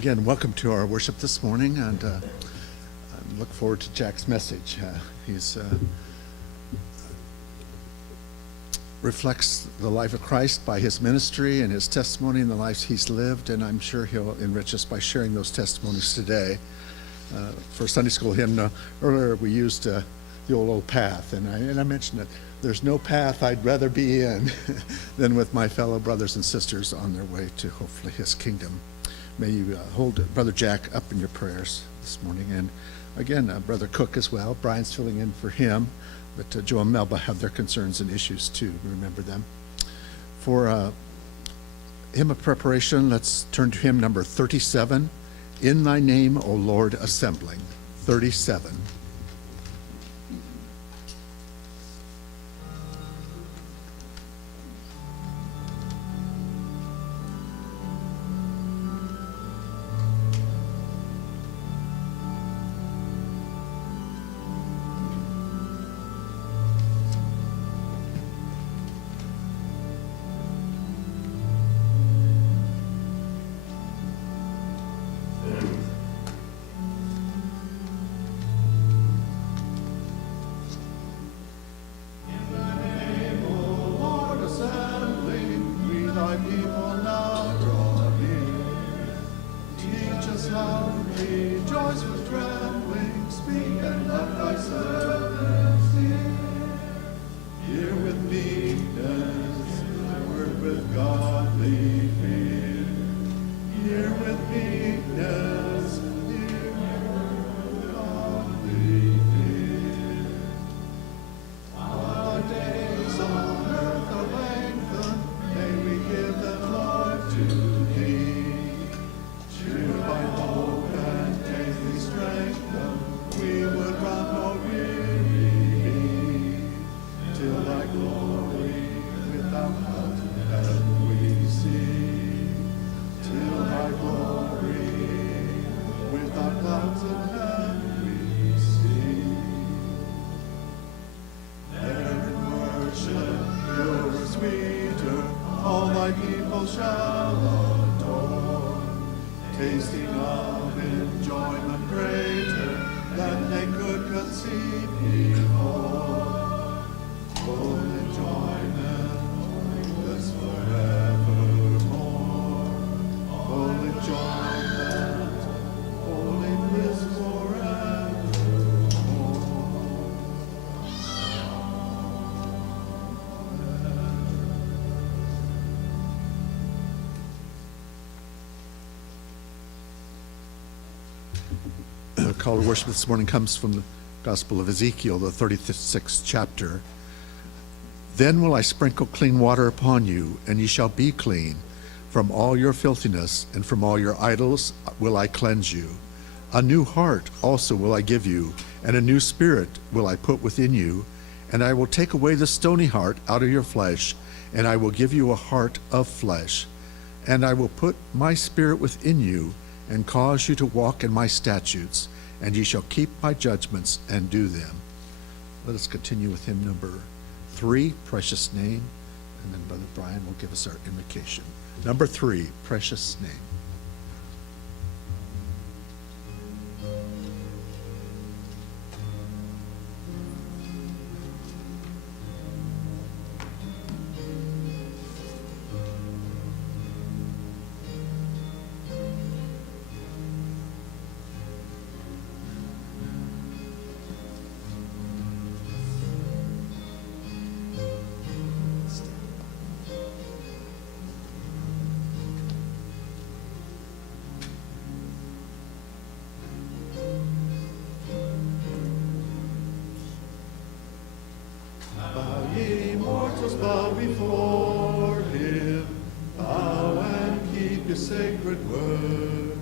Again, welcome to our worship this morning, and I look forward to Jack's message. He's reflects the life of Christ by his ministry and his testimony and the lives he's lived, and I'm sure he'll enrich us by sharing those testimonies today. For Sunday school hymn, earlier we used the old path, and I mentioned that there's no path I'd rather be in than with my fellow brothers and sisters on their way to hopefully his kingdom. May you hold Brother Jack up in your prayers this morning. And again, Brother Cook as well. Brian's filling in for him. But Joe and Melba have their concerns and issues too. Remember them. For hymn of preparation, let's turn to hymn number 37. In Thy Name, O Lord, Assembling. 37. Call to worship this morning comes from the Gospel of Ezekiel, the 36th chapter. Then will I sprinkle clean water upon you, and ye shall be clean. From all your filthiness and from all your idols will I cleanse you. A new heart also will I give you, and a new spirit will I put within you. And I will take away the stony heart out of your flesh, and I will give you a heart of flesh. And I will put my spirit within you, and cause you to walk in my statutes, and ye shall keep my judgments and do them. Let us continue with hymn number 3, Precious Name, and then Brother Brian will give us our invocation. Number 3, Precious Name. Bow before him, bow and keep his sacred word.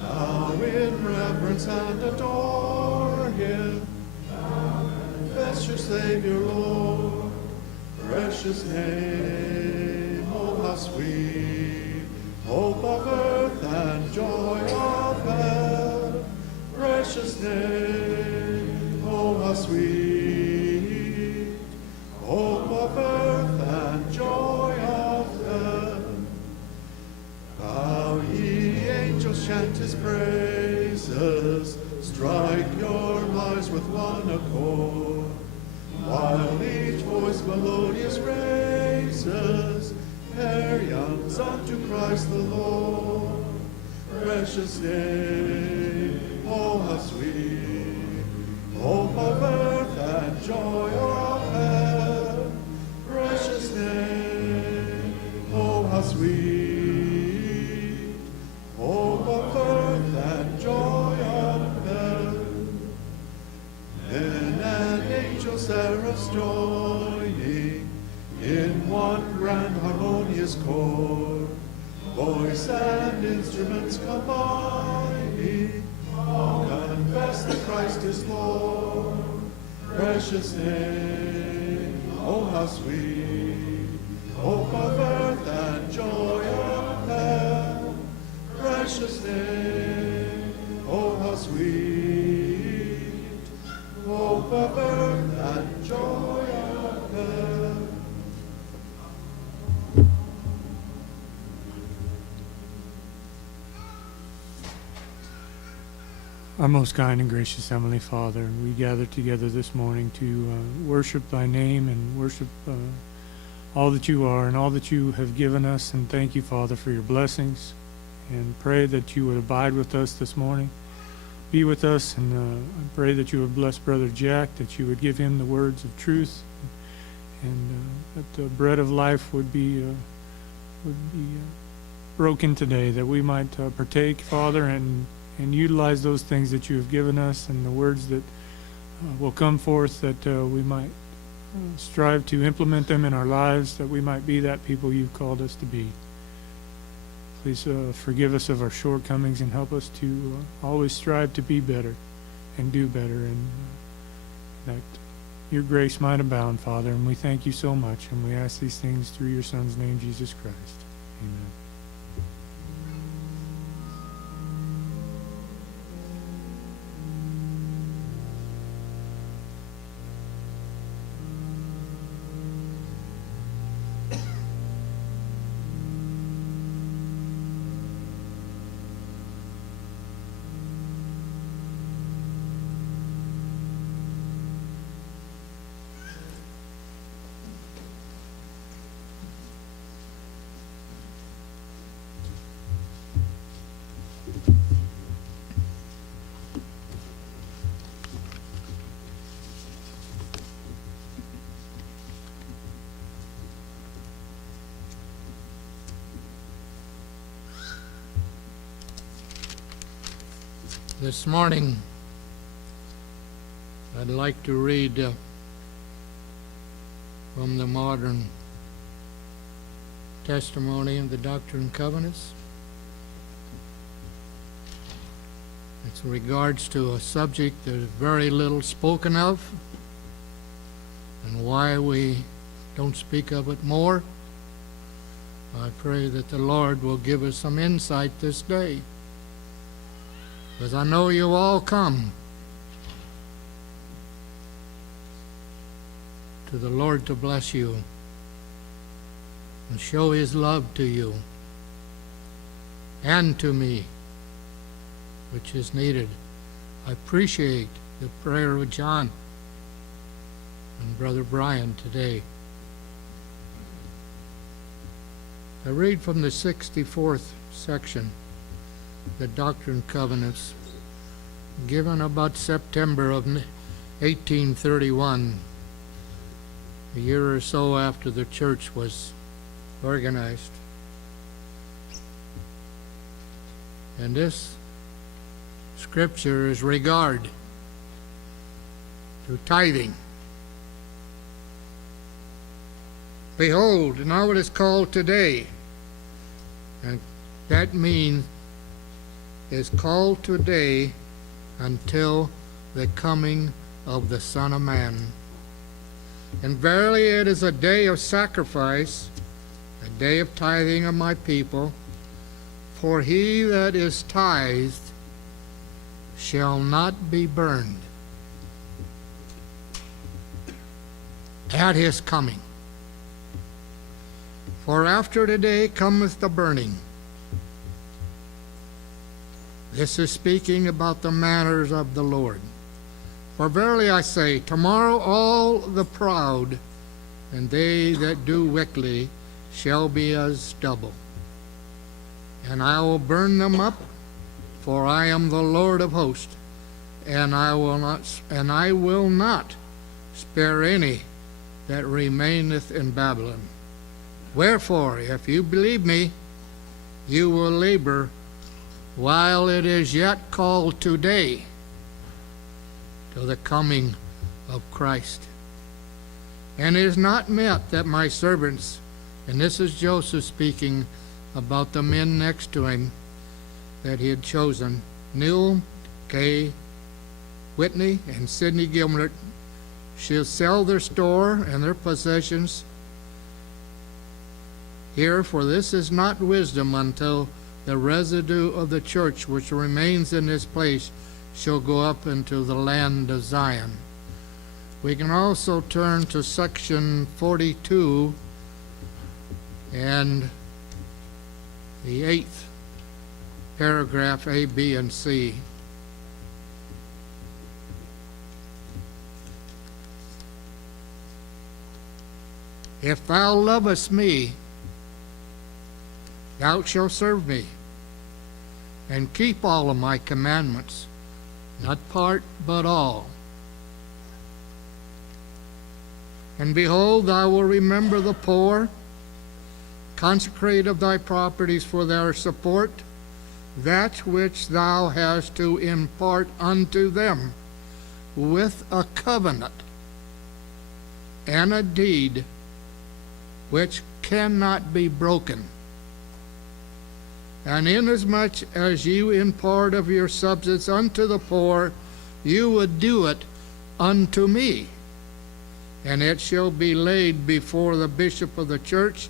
Bow in reverence and adore him. Bow and confess your Savior, Lord. Precious name, oh how sweet, hope of earth and joy of heaven. Precious name, oh how sweet, hope of earth and joy of heaven. Bow ye angels, chant one accord, while each voice melodious raises herrings unto Christ the Lord. Precious day, oh how sweet, hope of earth and joy of heaven. Precious day, oh how sweet, hope of earth and joy of heaven. Men and angels, seraphs joining in one grand harmonious chord, voice and instruments combining, confess that Christ is Lord. Precious name, oh how sweet, hope of earth and joy of heaven. Precious name, oh how sweet, hope of earth and joy of heaven. Our most kind and gracious Heavenly Father, we gather together this morning to worship Thy name and worship all that You are and all that You have given us. And thank You, Father, for Your blessings. And pray that You would abide with us this morning. Be with us, and I pray that You would bless Brother Jack, that You would give him the words of truth, and that the bread of life would be broken today, that we might partake, Father, and utilize those things that You have given us and the words that will come forth, that we might strive to implement them in our lives, that we might be that people You've called us to be. Please forgive us of our shortcomings and help us to always strive to be better and do better, and that Your grace might abound, Father. And we thank You so much, and we ask these things through Your Son's name, Jesus Christ. Amen. This morning, I'd like to read from the modern testimony of the Doctrine and Covenants. It's in regards to a subject that is very little spoken of, and why we don't speak of it more. I pray that the Lord will give us some insight this day, because I know you all come to the Lord to bless you and show His love to you and to me, which is needed. I appreciate the prayer of John and Brother Brian today. I read from the 64th section, the Doctrine and Covenants, given about September of 1831, a year or so after the church was organized. And this scripture is regard to tithing. Behold, now it is called today, and that means is called today until the coming of the Son of Man. And verily it is a day of sacrifice, a day of tithing of my people, for he that is tithed shall not be burned at his coming. For after the day cometh the burning. This is speaking about the manners of the Lord. For verily I say, tomorrow all the proud and they that do wickedly shall be as stubble. And I will burn them up, for I am the Lord of hosts, and I will not spare any that remaineth in Babylon. Wherefore, if you believe me, you will labor while it is yet called today, to the coming of Christ. And it is not meant that my servants, and this is Joseph speaking about the men next to him that he had chosen, Neil, Kay, Whitney, and Sidney Gilbert, shall sell their store and their possessions here, for this is not wisdom, until the residue of the church which remains in this place shall go up into the land of Zion. We can also turn to section 42 and the 8th paragraph, A, B, and C. If thou lovest me, thou shalt serve me, and keep all of my commandments, not part, but all. And behold, thou wilt remember the poor, consecrate of thy properties for their support, that which thou hast to impart unto them, with a covenant and a deed which cannot be broken. And inasmuch as you impart of your substance unto the poor, you would do it unto me. And it shall be laid before the bishop of the church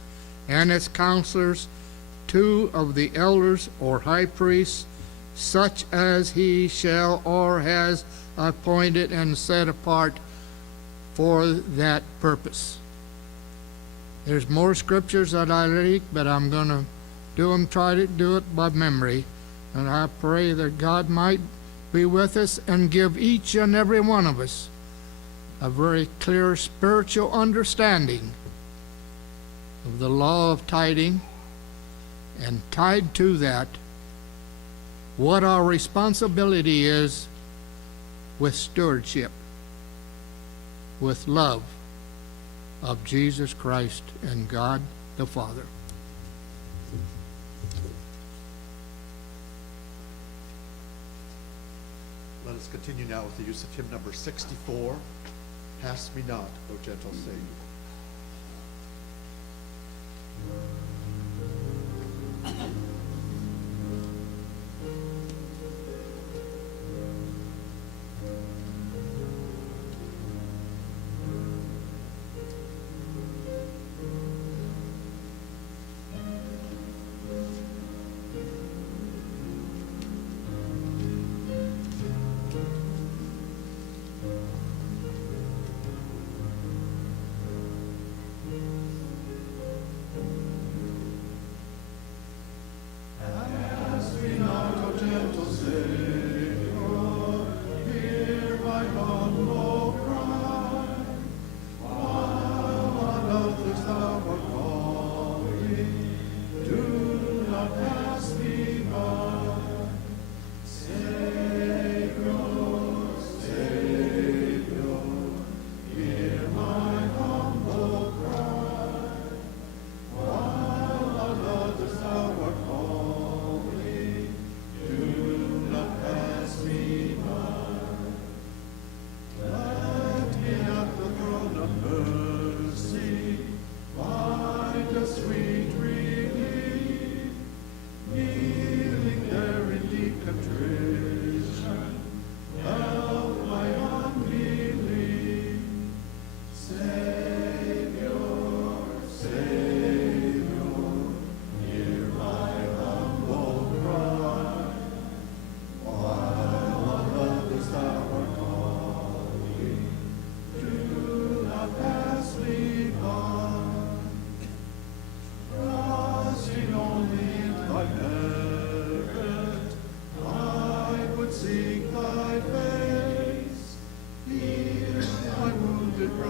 and its counselors, 2 of the elders or high priests, such as he shall or has appointed and set apart for that purpose. There's more scriptures that I read, but I'm going to try to do it by memory. And I pray that God might be with us and give each and every one of us a very clear spiritual understanding of the law of tithing, and tied to that, what our responsibility is with stewardship, with love of Jesus Christ and God the Father. Let us continue now with the use of hymn number 64, Pass Me Not, O Gentle Savior.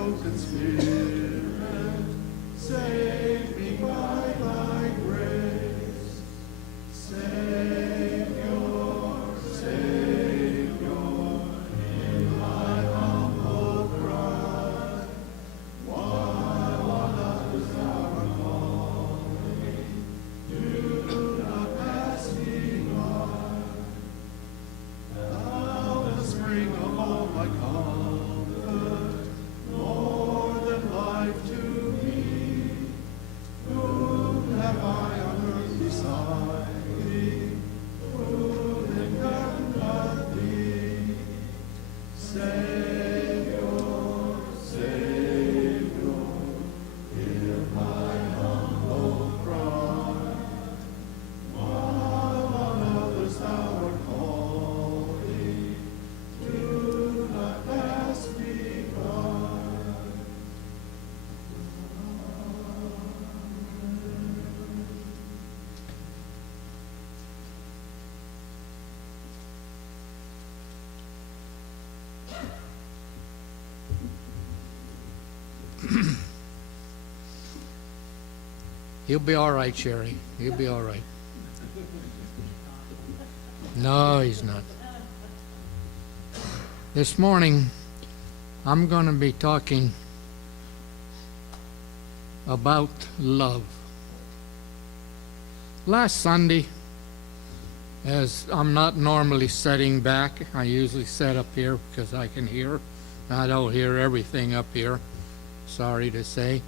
broken spirit. Save me by thy grace. Savior, Savior, in my humble cry, while on others thou art calling, do not pass me by. Thou the spring of all my comfort, more than life to me. Whom have I on earth beside thee? Who in heaven but thee? Savior, Savior, hear my humble cry. While on others thou art calling, do not pass me by. He'll be all right, Sherry. He'll be all right. No, he's not. This morning, I'm going to be talking about love. Last Sunday, as I'm not normally sitting back, I usually sit up here because I can hear. I don't hear everything up here, sorry to say.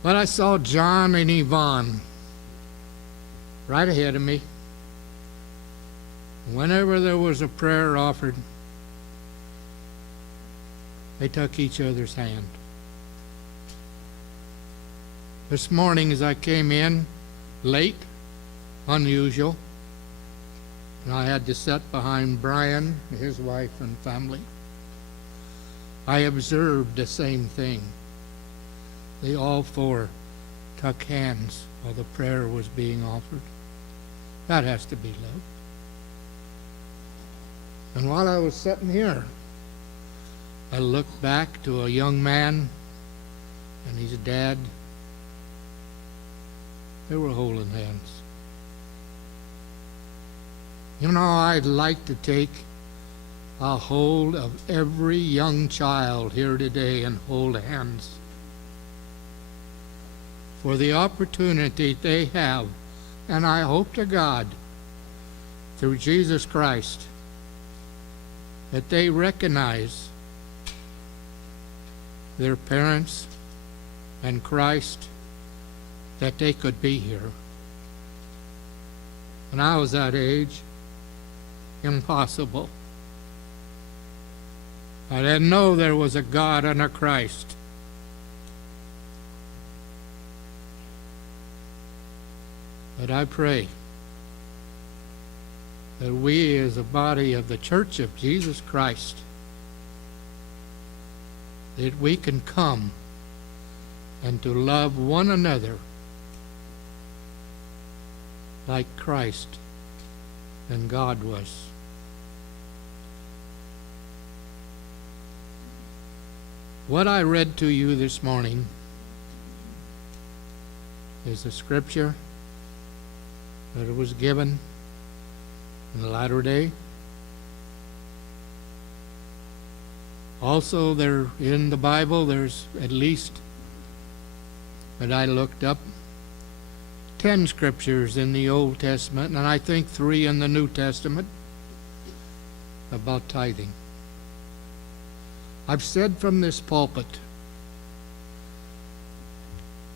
But I saw John and Yvonne right ahead of me. Whenever there was a prayer offered, they took each other's hand. This morning as I came in, late, unusual, and I had to sit behind Brian, his wife and family, I observed the same thing. They all four took hands while the prayer was being offered. That has to be love. And while I was sitting here, I looked back to a young man and his dad. They were holding hands. You know, I'd like to take a hold of every young child here today and hold hands for the opportunity they have, and I hope to God, through Jesus Christ, that they recognize their parents and Christ, that they could be here. When I was that age, impossible. I didn't know there was a God and a Christ. But I pray that we as a body of the Church of Jesus Christ, that we can come and to love one another like Christ and God was. What I read to you this morning is a scripture that was given in the latter day. Also, there in the Bible, there's at least, that I looked up, 10 scriptures in the Old Testament, and I think 3 in the New Testament about tithing. I've said from this pulpit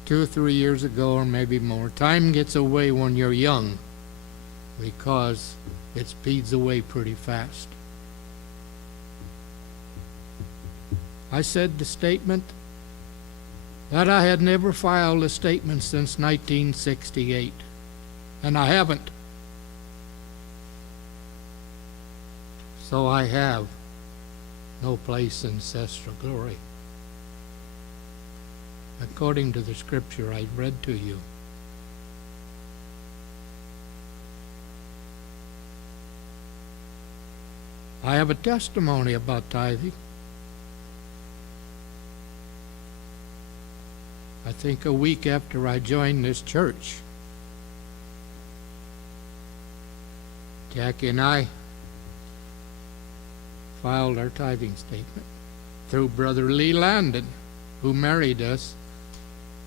2 or 3 years ago, or maybe more, time gets away when you're young because it speeds away pretty fast. I said the statement that I had never filed a statement since 1968, and I haven't. So I have no place in ancestral glory, according to the scripture I read to you. I have a testimony about tithing. I think a week after I joined this church, Jackie and I filed our tithing statement through Brother Lee Landon, who married us,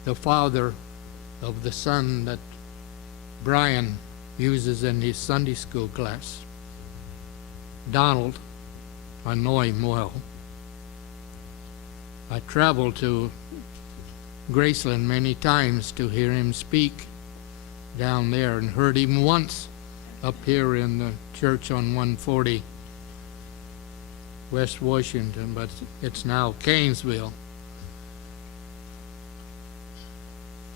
the father of the son that Brian uses in his Sunday school class. Donald, I know him well. I traveled to Graceland many times to hear him speak down there, and heard him once up here in the church on 140 West Washington, but it's now Canesville.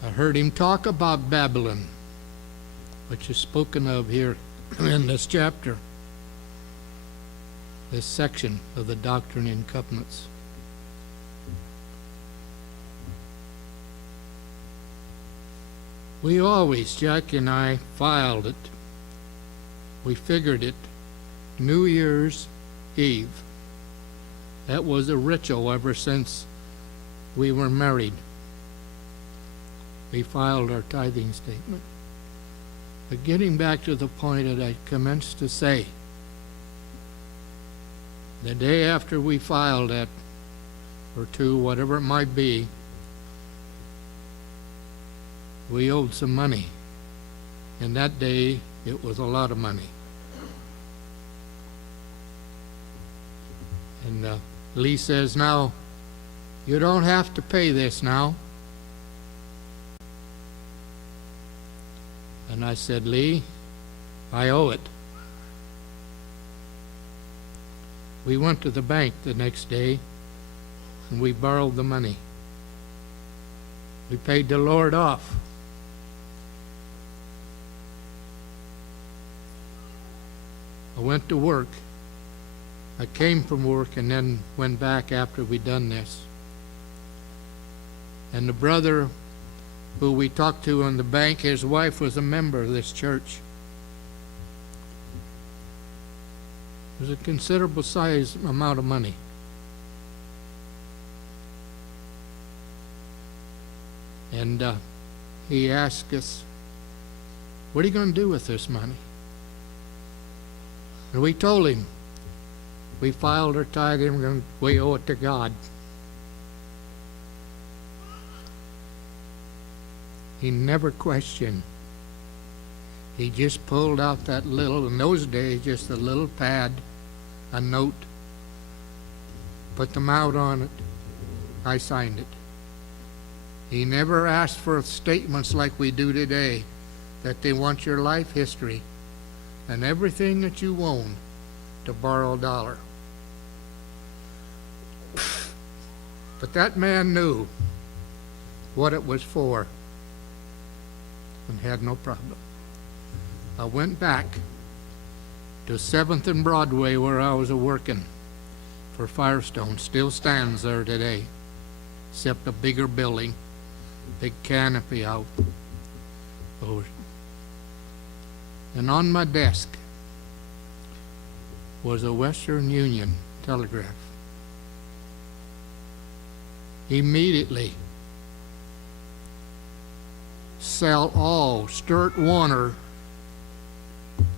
I heard him talk about Babylon, which is spoken of here in this chapter, this section of the Doctrine and Covenants. We always, Jack and I, filed it. We figured it New Year's Eve. That was a ritual ever since we were married. We filed our tithing statement. But getting back to the point that I commenced to say, the day after we filed that, or two, whatever it might be, we owed some money. And that day, it was a lot of money. And Lee says, now, you don't have to pay this now. And I said, Lee, I owe it. We went to the bank the next day, and we borrowed the money. We paid the Lord off. I went to work. I came from work and then went back after we'd done this. And the brother who we talked to in the bank, his wife was a member of this church. It was a considerable size amount of money. And he asked us, what are you going to do with this money? And we told him, we filed our tithe and we owe it to God. He never questioned. He just pulled out that little, in those days, just a little pad, a note, put them out on it. I signed it. He never asked for statements like we do today, that they want your life history and everything that you own to borrow $1. But that man knew what it was for and had no problem. I went back to 7th and Broadway where I was working for Firestone. Still stands there today, except a bigger building, big canopy out. And on my desk was a Western Union telegraph. Immediately sell all Sturt Warner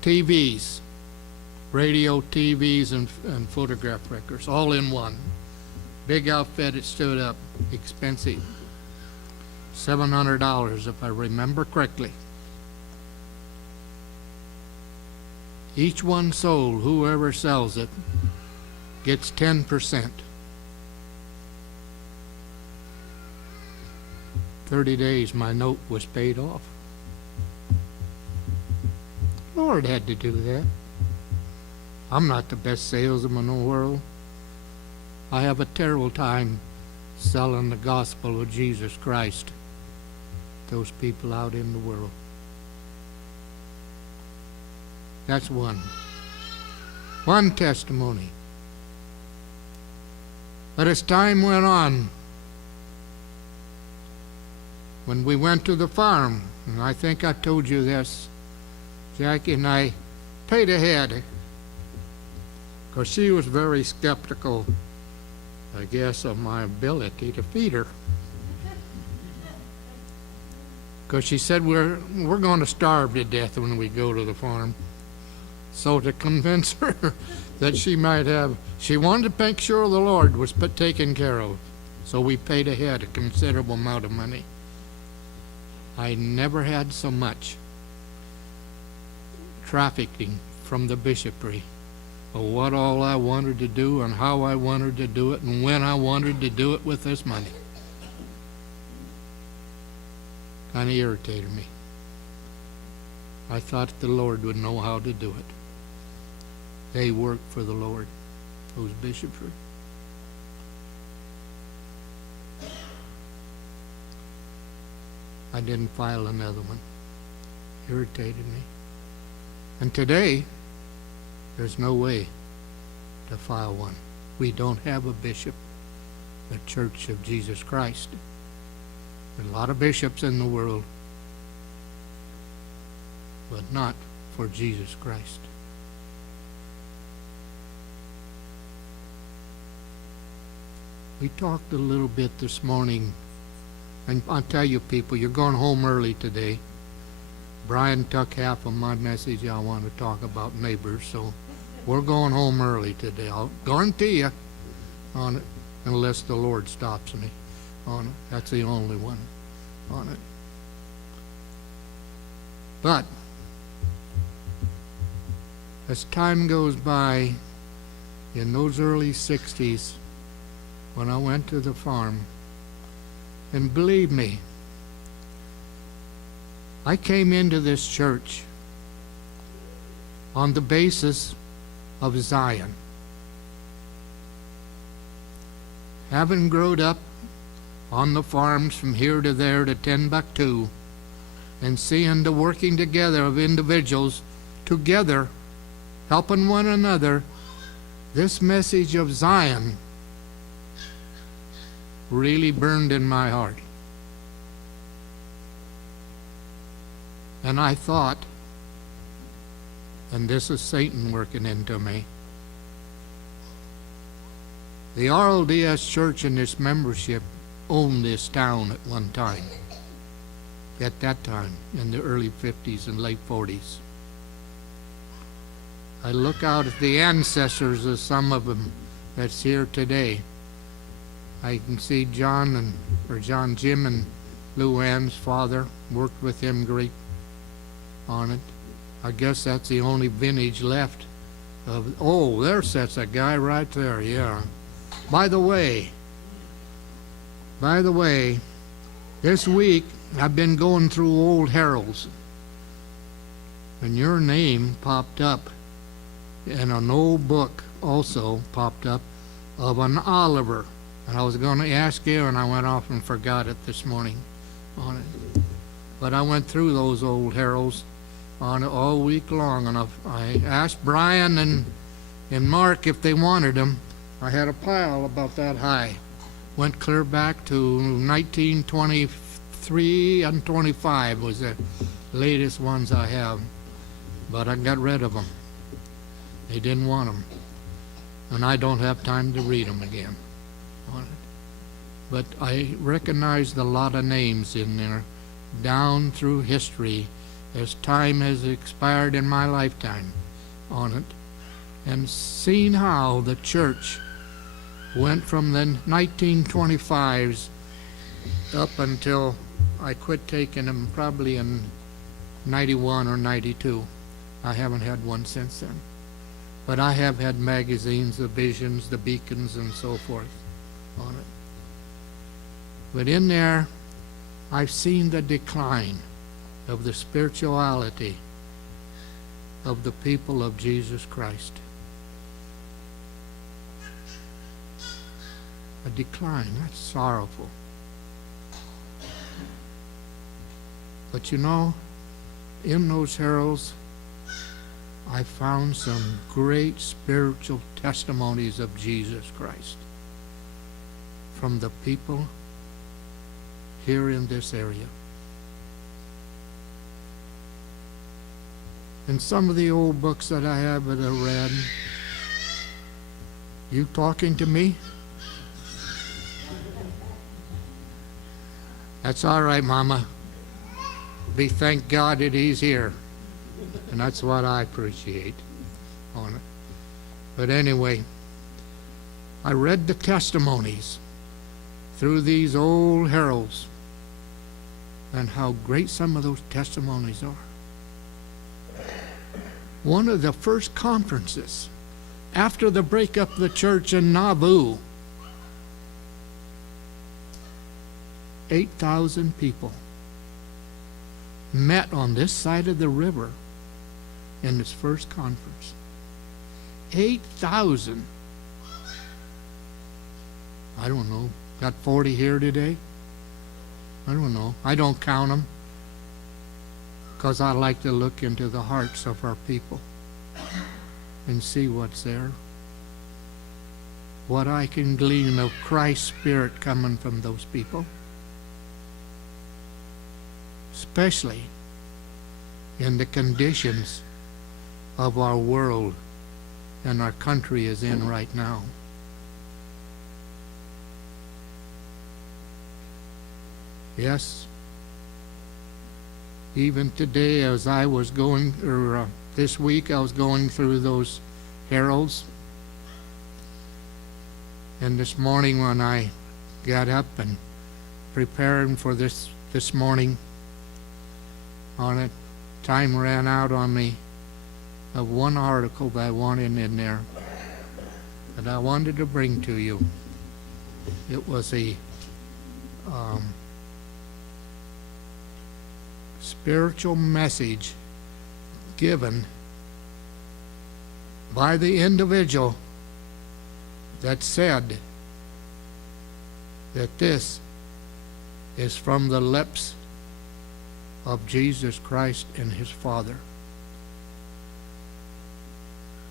TVs, radio TVs and photograph records, all in one. Big outfit, it stood up, expensive. $700 if I remember correctly. Each one sold, whoever sells it, gets 10%. 30 days, my note was paid off. Lord had to do that. I'm not the best salesman in the world. I have a terrible time selling the gospel of Jesus Christ to those people out in the world. That's one testimony. But as time went on, when we went to the farm, and I think I told you this, Jackie and I paid ahead because she was very skeptical, I guess, of my ability to feed her. Because she said we're going to starve to death when we go to the farm. So to convince her that she wanted to make sure the Lord was taken care of. So we paid ahead a considerable amount of money. I never had so much trafficking from the bishopry of what all I wanted to do and how I wanted to do it and when I wanted to do it with this money. Kind of irritated me. I thought the Lord would know how to do it. They work for the Lord, those bishopry. I didn't file another one. Irritated me. And today, there's no way to file one. We don't have a bishop, the Church of Jesus Christ. There are a lot of bishops in the world, but not for Jesus Christ. We talked a little bit this morning, and I'll tell you people, you're going home early today. Brian took half of my message. I want to talk about neighbors, so we're going home early today. I'll guarantee you on it, unless the Lord stops me on it. That's the only one on it. But as time goes by, in those early 60s, when I went to the farm, and believe me, I came into this church on the basis of Zion. Having grown up on the farms from here to there to Timbuktu, and seeing the working together of individuals together, helping one another, this message of Zion really burned in my heart. And I thought, and this is Satan working into me, the RLDS Church and its membership owned this town at one time, at that time, in the early 50s and late 40s. I look out at the ancestors of some of them that's here today. I can see Jim and Lou Ann's father, worked with him great on it. I guess that's the only vintage left of, oh, there sits a guy right there, yeah. By the way, this week I've been going through old heralds, and your name popped up, and an old book also popped up of an Oliver. And I was going to ask you, and I went off and forgot it this morning on it. But I went through those old heralds on it all week long, and I asked Brian and Mark if they wanted them. I had a pile about that high. Went clear back to 1923 and 25 was the latest ones I have. But I got rid of them. They didn't want them. And I don't have time to read them again on it. But I recognized a lot of names in there down through history as time has expired in my lifetime on it, and seen how the church went from the 1925s up until I quit taking them probably in 91 or 92. I haven't had one since then. But I have had magazines, the Visions, the Beacons, and so forth on it. But in there, I've seen the decline of the spirituality of the people of Jesus Christ. A decline, that's sorrowful. But you know, in those heralds, I found some great spiritual testimonies of Jesus Christ from the people here in this area. And some of the old books that I have that I read, you talking to me? That's all right, Mama. we thank God that he's here. And that's what I appreciate on it. But anyway, I read the testimonies through these old heralds and how great some of those testimonies are. One of the first conferences after the breakup of the church in Nauvoo, 8,000 people met on this side of the river in this first conference. 8,000. I don't know. Got 40 here today? I don't know. I don't count them because I like to look into the hearts of our people and see what's there. What I can glean of Christ's Spirit coming from those people. Especially in the conditions of our world and our country is in right now. Yes, even today as I was going, or this week I was going through those heralds, and this morning when I got up and preparing for this morning on it, time ran out on me of one article that I wanted in there that I wanted to bring to you. It was a spiritual message given by the individual that said that this is from the lips of Jesus Christ and his Father.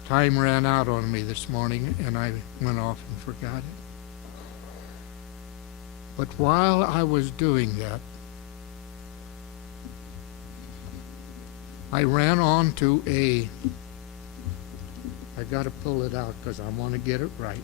Time ran out on me this morning and I went off and forgot it. But while I was doing that, I ran on to I got to pull it out because I want to get it right.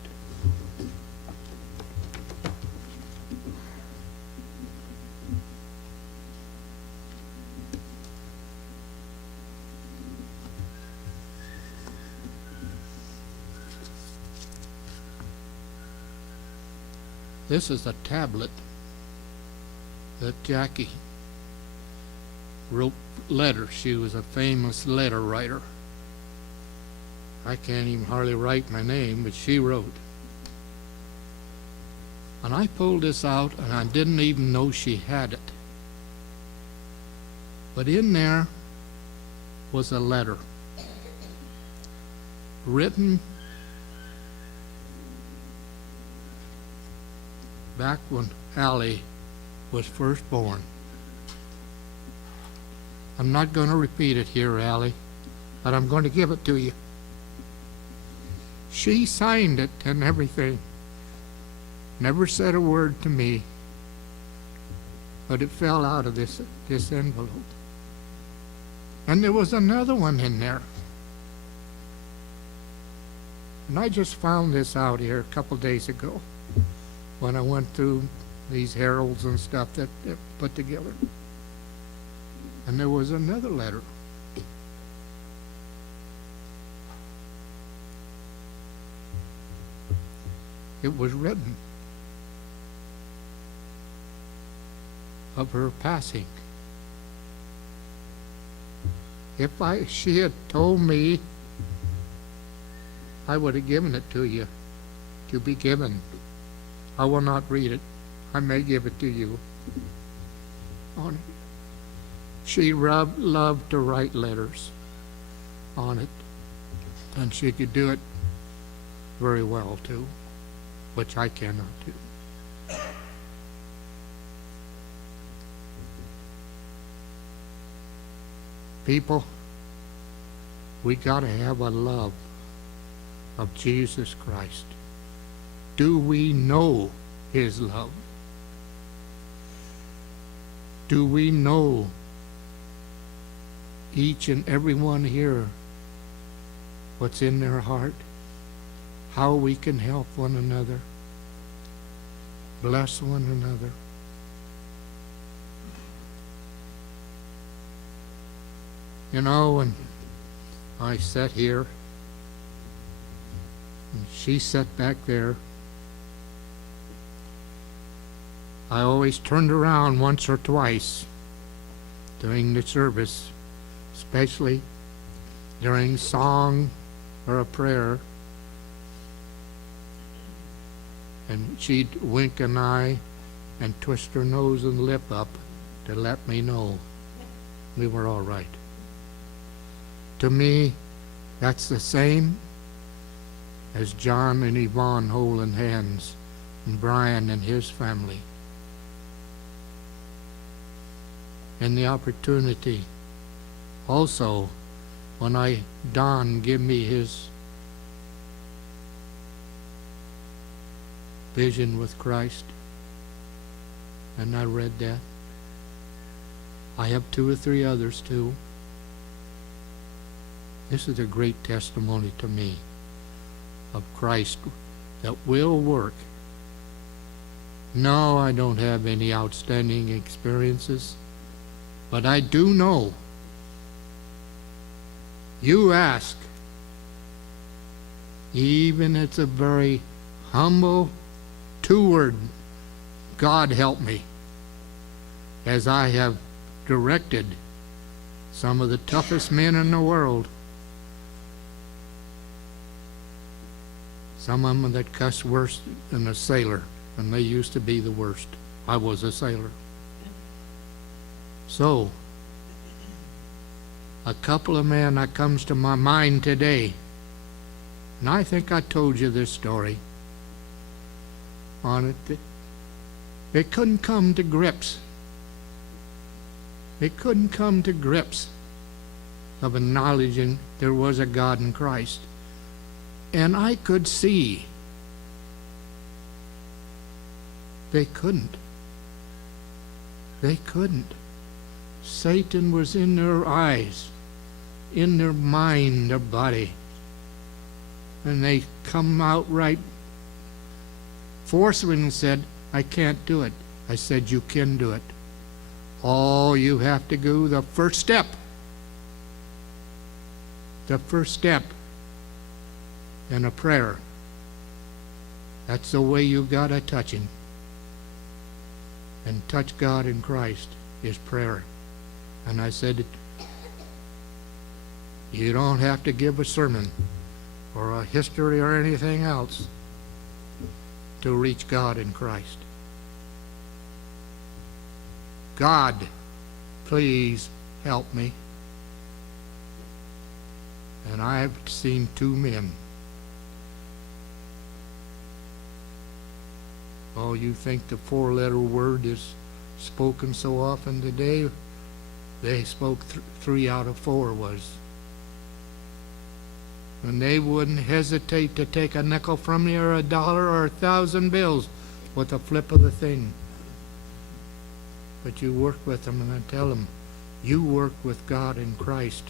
This is a tablet that Jackie wrote letters. She was a famous letter writer. I can't even hardly write my name, but she wrote. And I pulled this out and I didn't even know she had it. But in there was a letter written back when Allie was first born. I'm not going to repeat it here, Allie, but I'm going to give it to you. She signed it and everything. Never said a word to me, but it fell out of this envelope. And there was another one in there. And I just found this out here a couple days ago when I went through these heralds and stuff that put together. And there was another letter. It was written of her passing. If she had told me, I would have given it to you to be given. I will not read it. I may give it to you. On it. She loved to write letters on it, and she could do it very well too, which I cannot do. People, we got to have a love of Jesus Christ. Do we know his love? Do we know each and every one here what's in their heart? How we can help one another, bless one another. You know, and I sat here, and she sat back there. I always turned around once or twice during the service, especially during song or a prayer, and she'd wink an eye and twist her nose and lip up to let me know we were all right. To me, that's the same as John and Yvonne holding hands, and Brian and his family. And the opportunity also, when Don give me his vision with Christ, and I read that. I have 2 or 3 others too. This is a great testimony to me of Christ that will work. No, I don't have any outstanding experiences, but I do know. You ask, even it's a very humble 2-word, God help me, as I have directed some of the toughest men in the world. Some of them that cuss worse than a sailor, and they used to be the worst. I was a sailor. So, a couple of men that comes to my mind today, and I think I told you this story on it. They couldn't come to grips. They couldn't come to grips of acknowledging there was a God in Christ. And I could see they couldn't. They couldn't. Satan was in their eyes, in their mind, their body. And they come outright forcefully and said, I can't do it. I said, you can do it. All you have to do, the first step. The first step in a prayer. That's the way you gotta touch Him. And touch God in Christ is prayer. And I said, you don't have to give a sermon or a history or anything else to reach God in Christ. God, please help me. And I've seen 2 men. Oh, you think the 4-letter word is spoken so often today? They spoke 3 out of 4 was. And they wouldn't hesitate to take a nickel from you, or a dollar, or 1,000 bills with a flip of the thing. But you work with them, and I tell them, you work with God in Christ,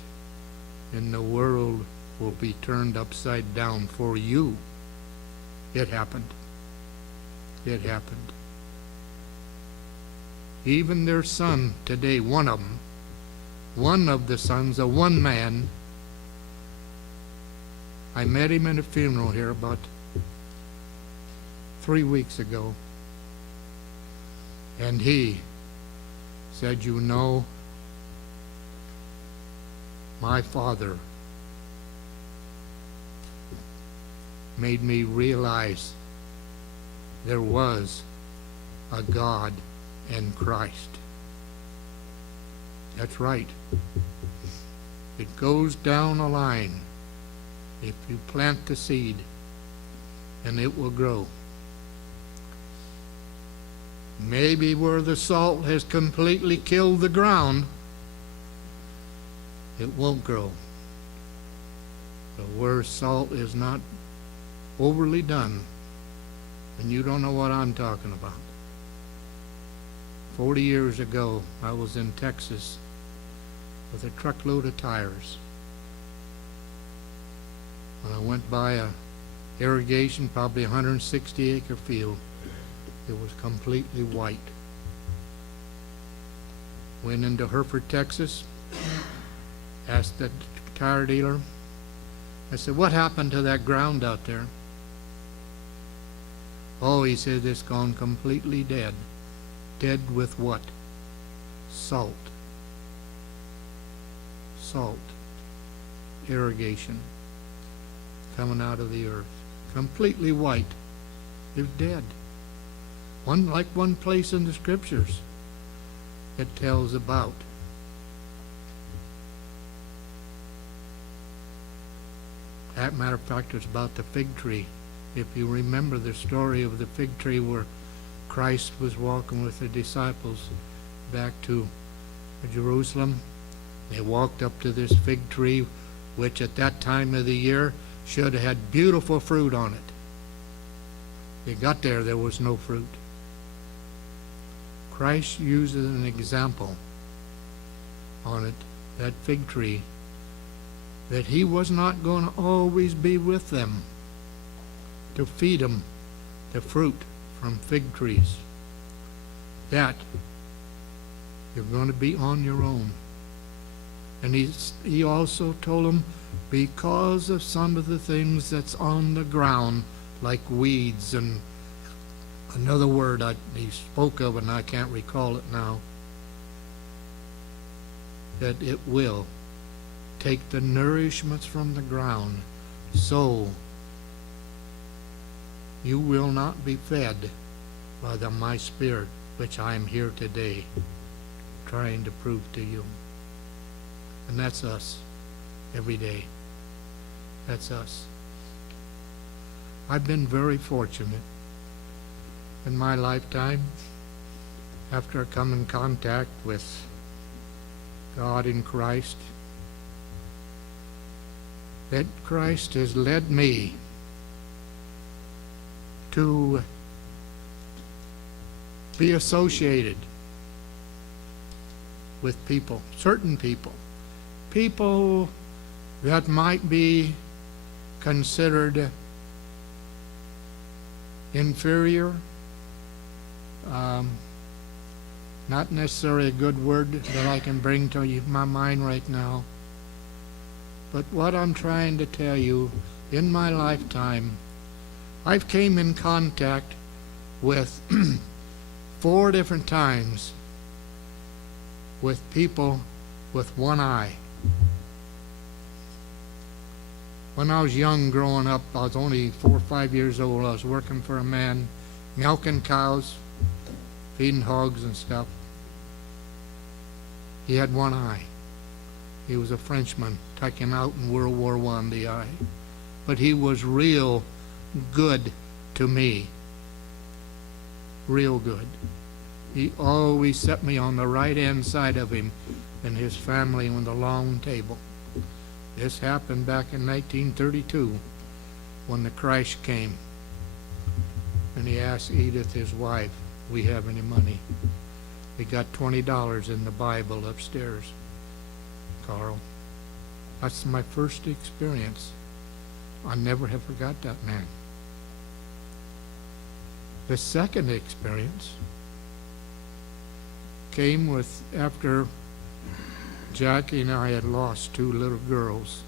and the world will be turned upside down for you. It happened. It happened. Even their son today, one of them, one of the sons of one man, I met him in a funeral here about 3 weeks ago, and he said, you know, my father made me realize there was a God in Christ. That's right. It goes down a line. If you plant the seed, and it will grow. Maybe where the salt has completely killed the ground, it won't grow. But where salt is not overly done, and you don't know what I'm talking about. 40 years ago, I was in Texas with a truckload of tires. When I went by a irrigation, probably 160-acre field, it was completely white. Went into Hereford, Texas, Asked the tire dealer. I said, what happened to that ground out there? Oh, he said, it's gone completely dead. Dead with what? Salt. Salt. Irrigation. Coming out of the earth. Completely white. They're dead. Like one place in the scriptures it tells about. As a matter of fact, it's about the fig tree. If you remember the story of the fig tree where Christ was walking with the disciples back to Jerusalem, they walked up to this fig tree, which at that time of the year should have had beautiful fruit on it. They got there was no fruit. Christ uses an example on it, that fig tree, that he was not going to always be with them to feed them the fruit from fig trees. That you're going to be on your own. And he also told them, because of some of the things that's on the ground, like weeds and another word he spoke of and I can't recall it now, that it will take the nourishments from the ground, so you will not be fed by my Spirit, which I am here today trying to prove to you. And that's us every day. That's us. I've been very fortunate in my lifetime, after I come in contact with God in Christ, that Christ has led me to be associated with people, certain people, people that might be considered inferior, not necessarily a good word that I can bring to my mind right now. But what I'm trying to tell you, in my lifetime, I've came in contact with 4 different times with people with one eye. When I was young growing up, I was only 4 or 5 years old. I was working for a man, milking cows, feeding hogs and stuff. He had one eye. He was a Frenchman, taken out in World War I, the eye. But he was real good to me. Real good. He always set me on the right-hand side of him and his family on the long table. This happened back in 1932 when the crash came. And he asked Edith, his wife, we have any money? We got $20 in the Bible upstairs, Carl. That's my first experience. I never have forgot that man. The second experience came with after Jackie and I had lost 2 little girls.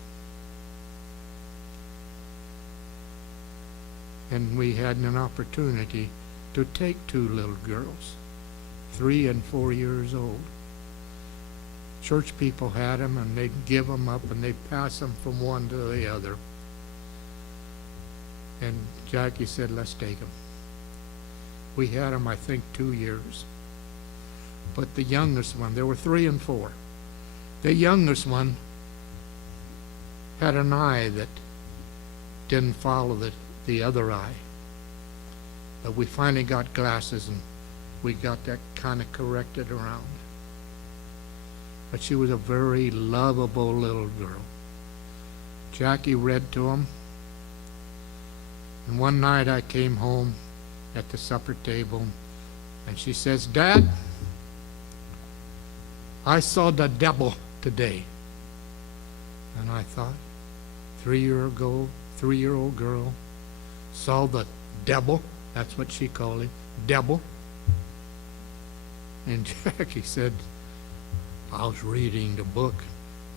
And we had an opportunity to take 2 little girls, 3 and 4 years old. Church people had them, and they'd give them up, and they'd pass them from one to the other. And Jackie said, let's take them. We had them, I think, 2 years. But the youngest one, there were 3 and 4. The youngest one had an eye that didn't follow the other eye. But we finally got glasses, and we got that kind of corrected around. But she was a very lovable little girl. Jackie read to him. And one night I came home at the supper table, and she says, Dad, I saw the devil today. And I thought, 3-year-old girl saw the devil. That's what she called him, devil. And Jackie said, I was reading the book,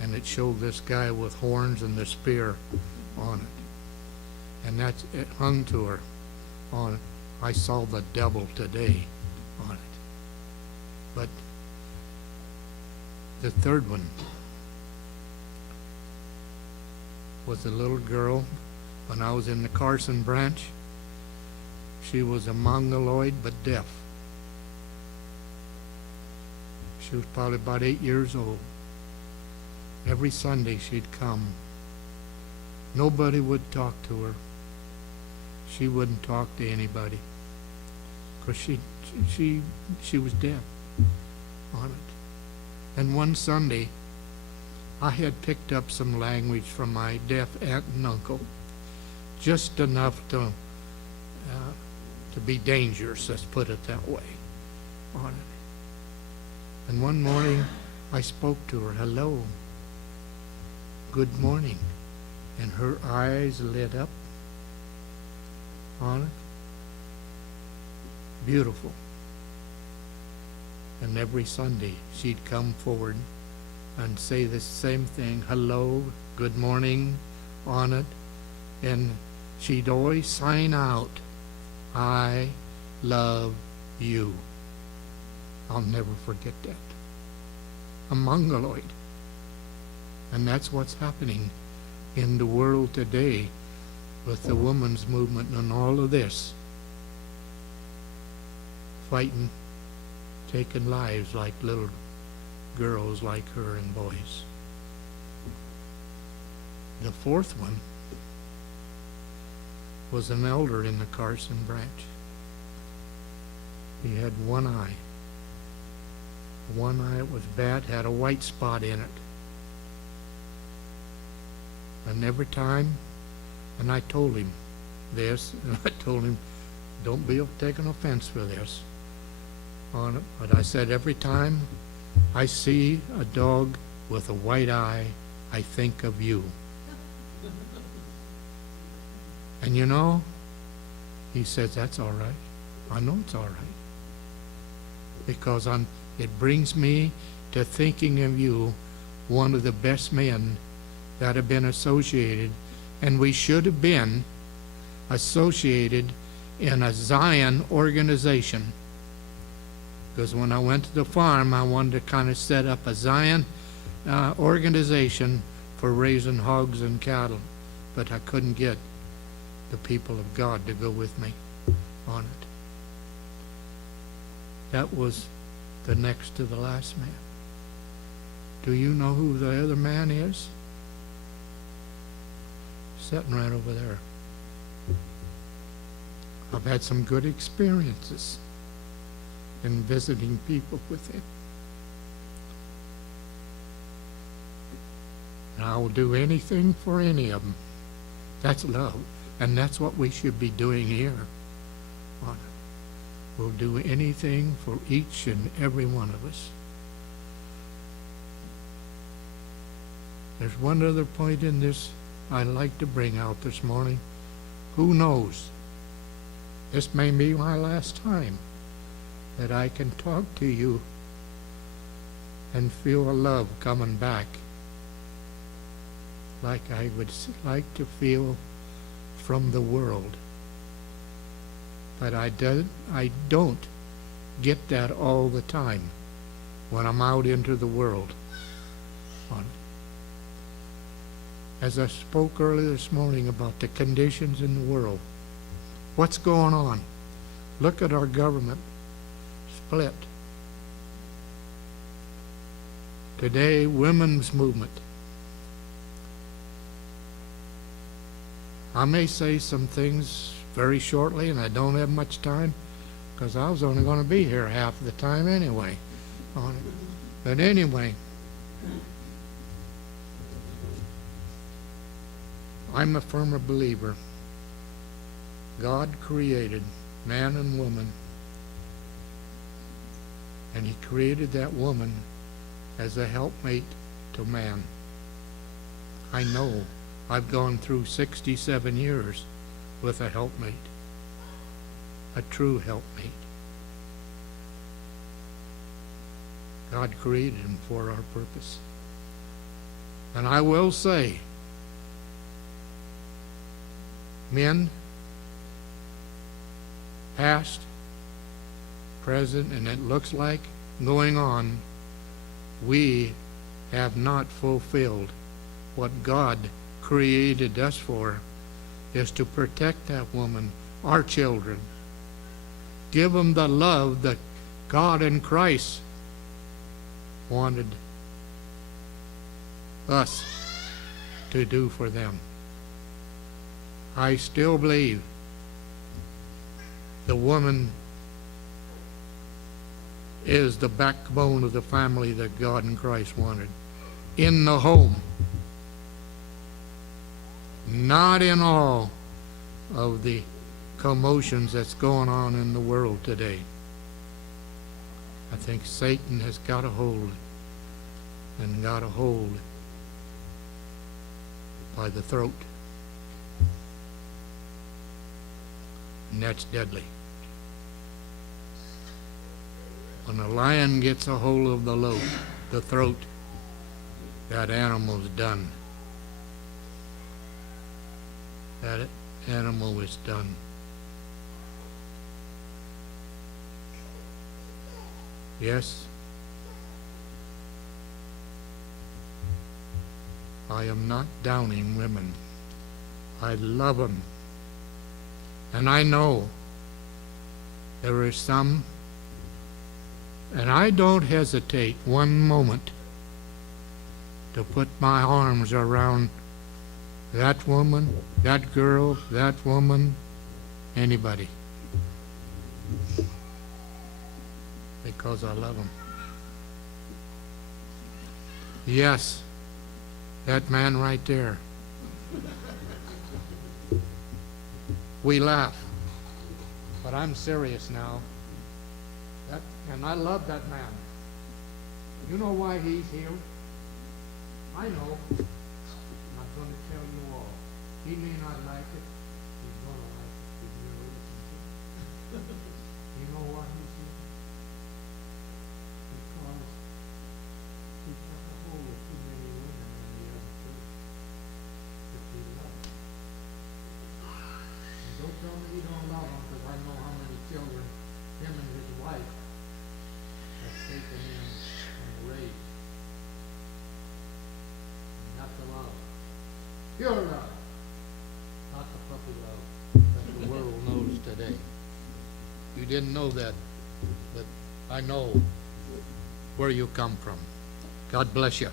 and it showed this guy with horns and the spear on it. And it hung to her on it. I saw the devil today on it. But the third one was a little girl when I was in the Carson branch. She was a mongoloid but deaf. She was probably about 8 years old. Every Sunday she'd come. Nobody would talk to her. She wouldn't talk to anybody because she was deaf on it. And one Sunday, I had picked up some language from my deaf aunt and uncle, just enough to be dangerous, let's put it that way, on it. And one morning, I spoke to her, hello, good morning, and her eyes lit up on it. Beautiful. And every Sunday, she'd come forward and say the same thing, hello, good morning, on it, and she'd always sign out, I love you. I'll never forget that. A mongoloid. And that's what's happening in the world today with the women's movement and all of this. Fighting, taking lives like little girls like her and boys. The fourth one was an elder in the Carson branch. He had one eye. One eye was bad, had a white spot in it. And every time, and I told him this, and I told him, don't be taking offense for this on it, but I said every time I see a dog with a white eye, I think of you. And you know, he says, that's all right. I know it's all right. Because it brings me to thinking of you, one of the best men that have been associated, and we should have been associated in a Zion organization. Because when I went to the farm, I wanted to kind of set up a Zion organization for raising hogs and cattle, but I couldn't get the people of God to go with me on it. That was the next to the last man. Do you know who the other man is? Sitting right over there. I've had some good experiences in visiting people with him. And I will do anything for any of them. That's love. And that's what we should be doing here on it. We'll do anything for each and every one of us. There's one other point in this I'd like to bring out this morning. Who knows? This may be my last time that I can talk to you and feel a love coming back like I would like to feel from the world. But I don't get that all the time when I'm out into the world. As I spoke earlier this morning about the conditions in the world, what's going on? Look at our government split. Today, women's movement. I may say some things very shortly, and I don't have much time, because I was only going to be here half of the time anyway. But anyway, I'm a firm believer. God created man and woman, and he created that woman as a helpmate to man. I know I've gone through 67 years with a helpmate, a true helpmate. God created him for our purpose. And I will say, men, past, present, and it looks like going on, we have not fulfilled what God created us for, is to protect that woman, our children. Give them the love that God and Christ wanted us to do for them. I still believe the woman is the backbone of the family that God and Christ wanted. In the home. Not in all of the commotions that's going on in the world today. I think Satan has got a hold, and got a hold by the throat. And that's deadly. When a lion gets a hold of the throat, that animal's done. That animal is done. Yes, I am not downing women. I love them. And I know there is some, and I don't hesitate one moment to put my arms around that woman, that girl, that woman, anybody. Because I love them. Yes, that man right there. We laugh, but I'm serious now. And I love that man. You know why he's here? I know. I'm not going to tell you all. He may not like it. He's going to like it if you listen to it. You know why he's here? Because he took a hold of too many women in the other church that he loved. And don't tell me you don't love him, because I know how many children him and his wife have taken in and raised. And that's the love. Pure love. Not the puppy love that the world knows today. You didn't know that, but I know where you come from. God bless you.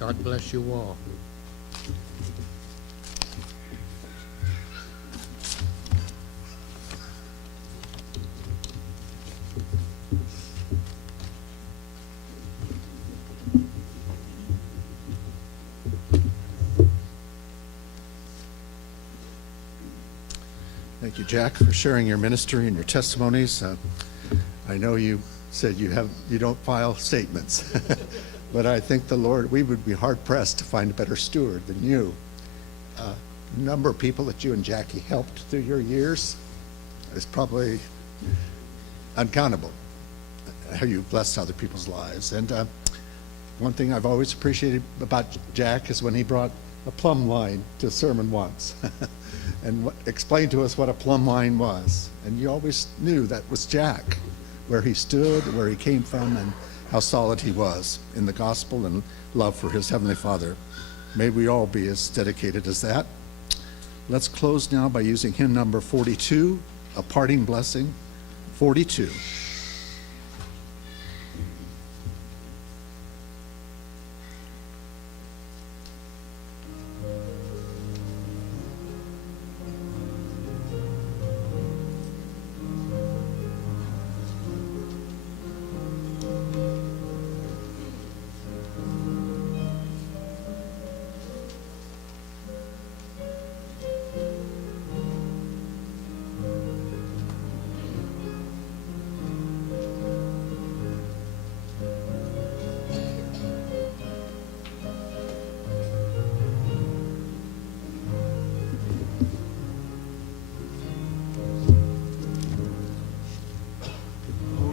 God bless you all. Thank you, Jack, for sharing your ministry and your testimonies. I know you said you don't file statements, but I think the Lord, we would be hard pressed to find a better steward than you. Number of people that you and Jackie helped through your years is probably uncountable. How you blessed other people's lives. And one thing I've always appreciated about Jack is when he brought a plumb line to a sermon once and explained to us what a plumb line was. And you always knew that was Jack, where he stood, where he came from, and how solid he was in the gospel and love for his Heavenly Father. May we all be as dedicated as that. Let's close now by using hymn number 42, A Parting Blessing, 42.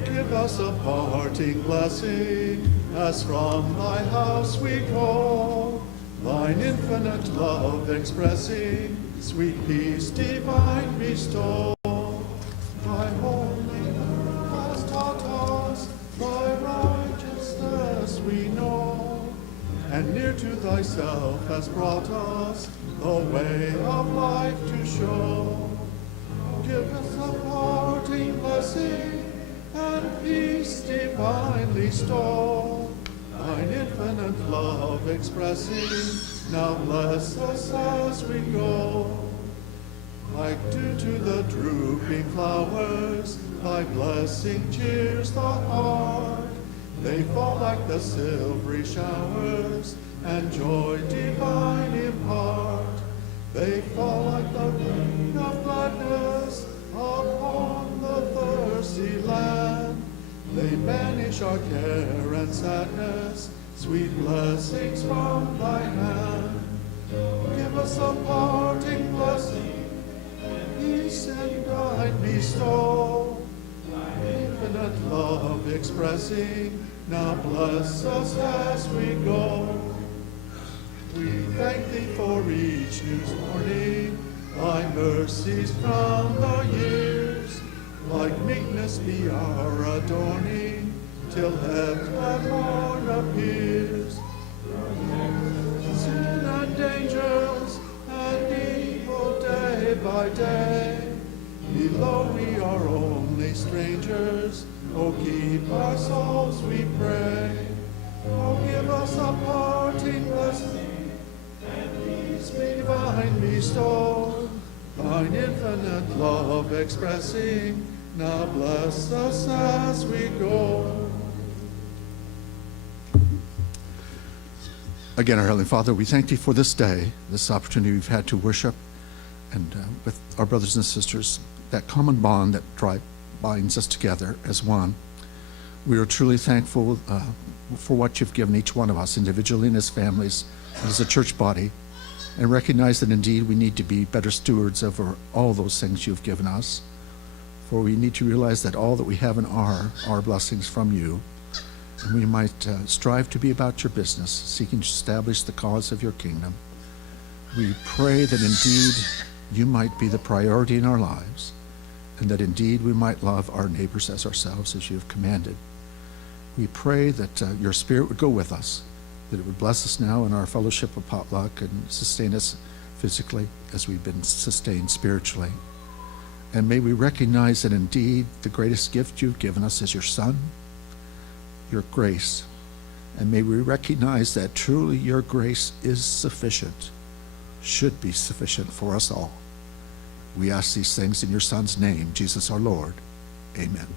Give us a parting blessing, as from thy house we call, thine infinite love expressing, sweet peace divine bestow. Thy holy word has taught us, thy righteousness we know, and near to thyself has brought us, the way of life to show. Give us a parting blessing, and peace divinely stow, thine infinite love expressing, now bless us as we go. Like dew to the drooping flowers, thy blessing cheers the heart. They fall like the silvery showers, and joy divine impart. They fall like the rain of gladness upon the thirsty land. They banish our care and sadness, sweet blessings from thy hand. Give us a parting blessing, peace and pride bestow, infinite love expressing, now bless us as we go. We thank thee for each new morning, thy mercies from the years, like meekness be our adorning, till heaven and morn appears. Sin and dangers and evil day by day, below we are only strangers, oh keep our souls we pray. Oh give us a parting blessing, and peace divine bestow, thine infinite love expressing, now bless us as we go. Again, our Heavenly Father, we thank thee for this day, this opportunity we've had to worship, and with our brothers and sisters, that common bond that binds us together as one. We are truly thankful for what you've given each one of us individually and as families and as a church body, and recognize that indeed we need to be better stewards over all those things you've given us. For we need to realize that all that we have and are blessings from you, and we might strive to be about your business, seeking to establish the cause of your kingdom. We pray that indeed you might be the priority in our lives, and that indeed we might love our neighbors as ourselves as you have commanded. We pray that your Spirit would go with us, that it would bless us now in our fellowship of potluck and sustain us physically as we've been sustained spiritually. And may we recognize that indeed the greatest gift you've given us is your Son, your grace. And may we recognize that truly your grace is sufficient, should be sufficient for us all. We ask these things in your Son's name, Jesus our Lord. Amen.